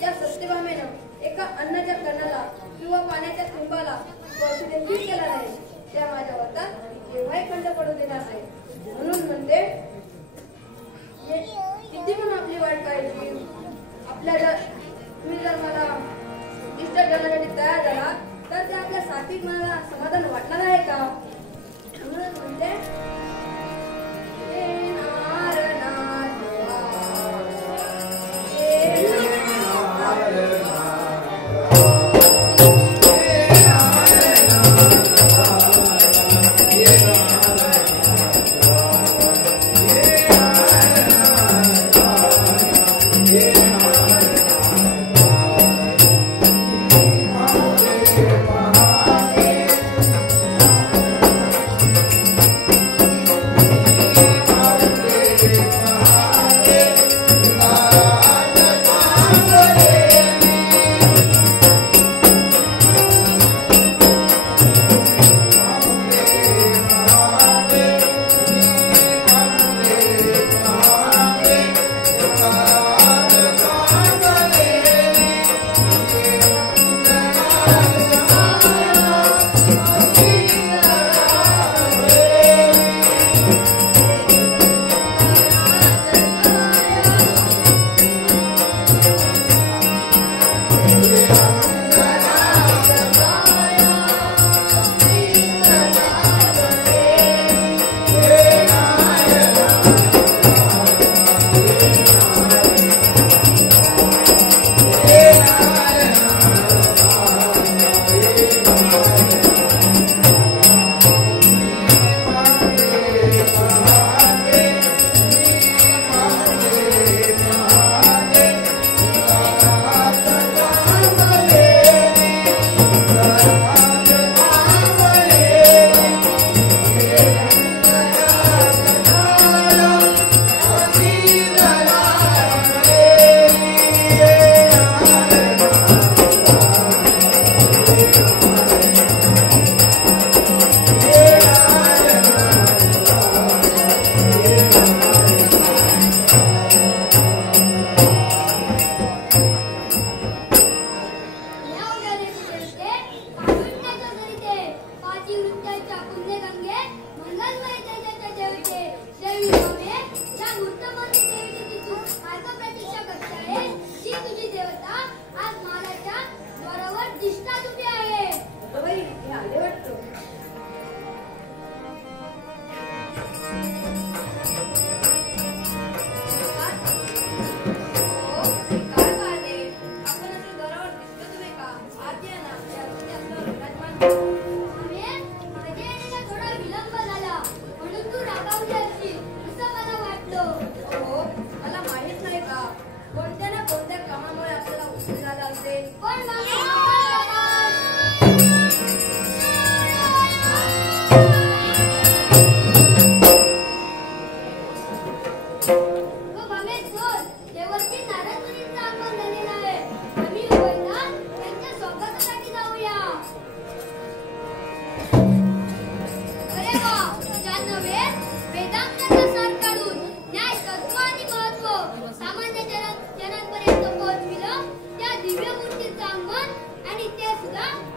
या सत्यभामेनं एका अन्नाच्या कणाला किंवा पाण्याच्या थेंबाला स्पर्श देखील केला नाही, त्या माझ्या व्रतात केव्हाही खंड पडू देणार नाही. म्हणून म्हणते, किती पण आपली वाट पाहिजे, आपल्याला तुम्ही जर मला डिस्टर्ब करण्यासाठी तयार झाला तर ते आपल्या सात्विक मनाला समाधान वाटणार आहे का? म्हणून म्हणते,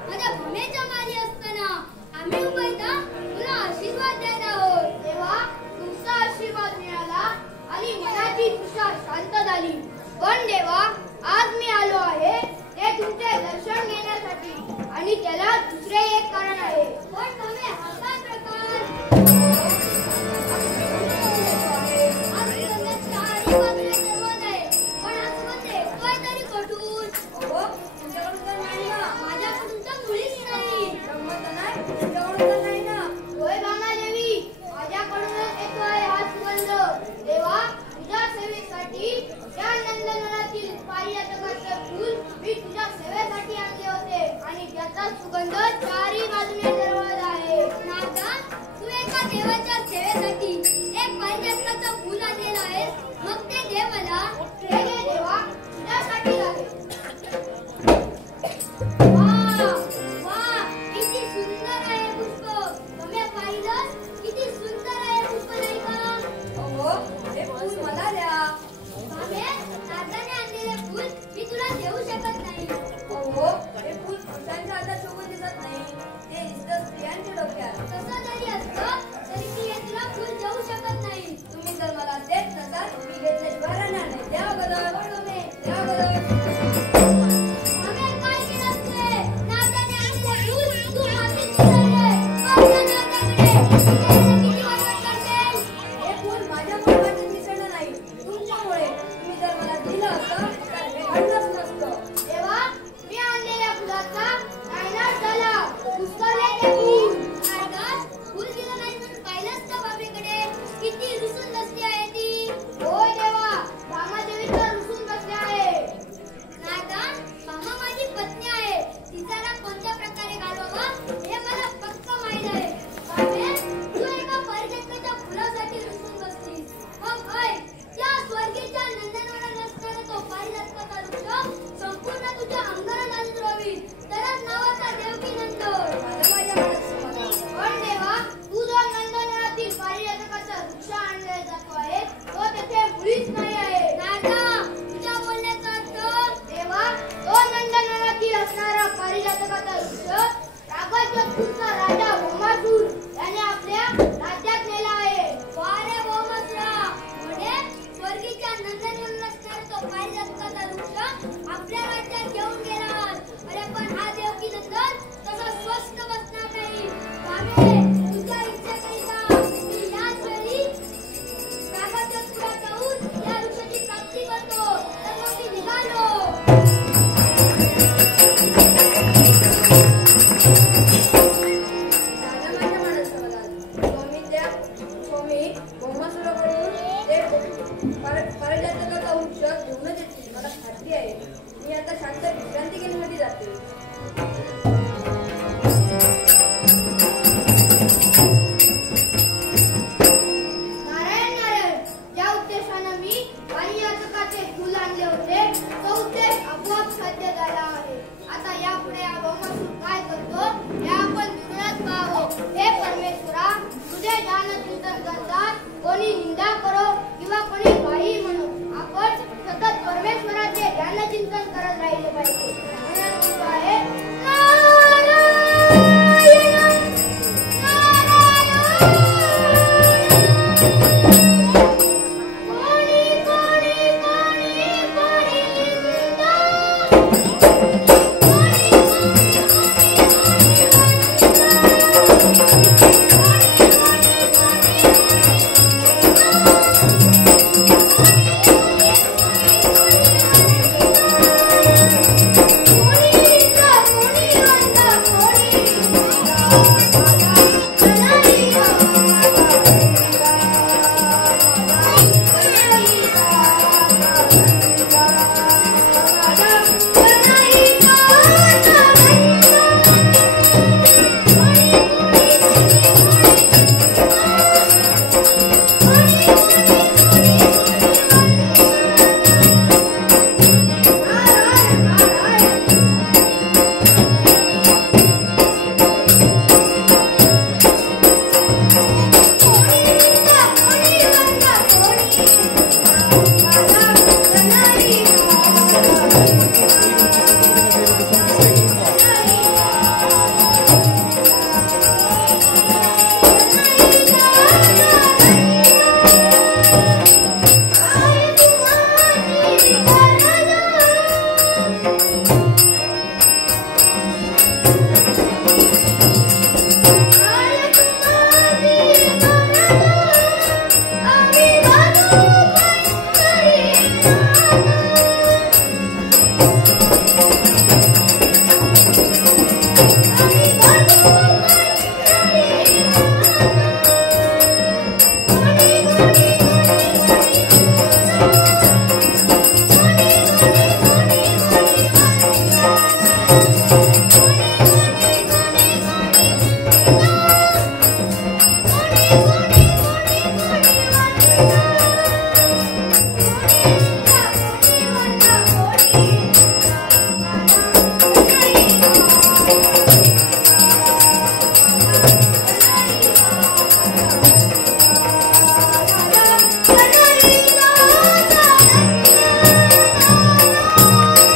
माझ्या भमेच्या मारी असताना आम्ही उभयता तुला आशीर्वाद द्यायला आहोत. देवा, तुमचा आशीर्वाद मिळाला आणि मनाची तुषा शांत झाली. पण देवा, आज मी आलो आहे ते तुमचे दर्शन घेण्यासाठी आणि त्याला दुसरे एक कारण आहे. पण भमे हा काय प्रकार? आज सुगंधाच्या चारी बाजूने दरवाजा आहे, पण हा सुगंध येतोय तरी कुठून? अहो, तुमच्याकडून तर नाही ना. माझ्याकडून तर मुळीच नाही. गंमत नाही, तुमच्याकडून तर नाही ना. होय भामादेवी, माझ्याकडूनच येतोय हा सुगंध. देवा, तुझ्या सेवेसाठी या नंदनवनातील पारिजातकाचे फूल मी तुझ्या सेवेसाठी आणले होते आणि त्याचा सुगंध चारी बाजूने दरवळत आहे. नाथा, तू एका देवाच्या सेवेसाठी एक पारिजातकाचं फूल आणलेलं आहेस, मग ते दे मला. हे घे देवा, तुझ्यासाठी आहे. वाह, वाह, किती सुंदर आहे पुष्प. तुम्ही पाहिलंस? किती सुंदर आहे पुष्प, नाही का? अहो, हे फूल मला द्या. भावे, नाथाने आणलेले फूल मी तुला देऊ शकत नाही. अहो, हे फूल पुरुषांच्या हातात शोभून दिसत नाही. ते दिसतं स्त्रियांच्या डोक्यात. तसं जरी असलं तरी मी हे तुला फूल देऊ शकत नाही. तुम्ही जर मला देत नसाल, मी घेतल्याशिवाय राहणार नाही. द्या अगोदर. भावे, द्या अगोदर. भावे, काय केलंस ते? नाथाने आणलेले फूल तू हातीत धरले. बघ ना नाथाकडे. त्याला किती वाजत करतेस? हे फूल माझ्यामुळे वाटेत मिसळलं नाही, तुमच्यामुळे. तुम्ही जर मला दिलं असतं तर हे घडलंच नसतं. देवा, मी आणलेल्या फुलाचा नायनाट झाला. कुसकरले ते फूल. नारदास, फूल दिलं नाही म्हणून पाहिलंस का बाबेकडे? किती रुसून बसली आहे ती. होय देवा, भामादेवी तर रुसून बसले आहे. नारदास, भामा माझी पत्नी आहे. तिचा कोणत्या प्रकारे घालवावा हे मला पक्क माहित आहे. भावे, तू एका पारिजातकाच्या फुलासाठी रुसून बसलीस. मग ऐक, त्या स्वर्गीच्या नंदनवनात असणारा तो पारिजातकाचा वृक्ष संपूर्ण तुझ्या अंगाला नांदून राहील. तरच नावाचा देवकी नंदन. माझं माझ्या मनात समाधान. पण देवा, तू जो नंदनवनातील पारिजातकाचा वृक्ष आणला जातो आहे तो तेथे मुळीच नाही आहे. नारदा, तुझ्या बोलण्याचा अर्थ? देवा, तो नंदनवनातील असणारा पारिजातकाचा वृक्ष रागाजोधपूरचा राजा भौमासूर याने आपल्या राज्यात नेला आहे. वारे बहुमसरा, म्हणजे स्वर्गीच्या नंदनवनात असणारा तो पारिजातकाचा वृक्ष आपल्या राज्यात घेऊन गेला. अरे पण हा देवकी नंदन तसा स्वस्त बसणार नाही. भावे, तुझ्या इच्छेकरिता मी याच वेळी रागाजोधपुरात जाऊन या वृक्षाची प्राप्ती करतो. तर मग मी निघालो. झालं माझ्या मनात समाधान. स्वामी त्या स्वामी भौमासुराकडून ते पारिजातकाचा वृक्ष घेऊनच येतील, मला खात्री आहे. मी आता शांत विश्रांती घेण्यासाठी जाते. नारायण नारायण, ज्या उद्देशानं मी पारिजातकाचे फूल आणले होते तो उद्देश आपोआप साध्य झाला आहे. आता यापुढे हा भौमासूर काय करतो हे आपण दुर्लभ पाहावं. हे परमेश्वरा, तुझे ध्यानचिंतन करतात कोणी निंदा करो किंवा कोणी काही म्हणो, आपण सतत परमेश्वराचे ध्यानचिंतन करत राहिले पाहिजे. म्हणून म्हणतो आहे, Thank you.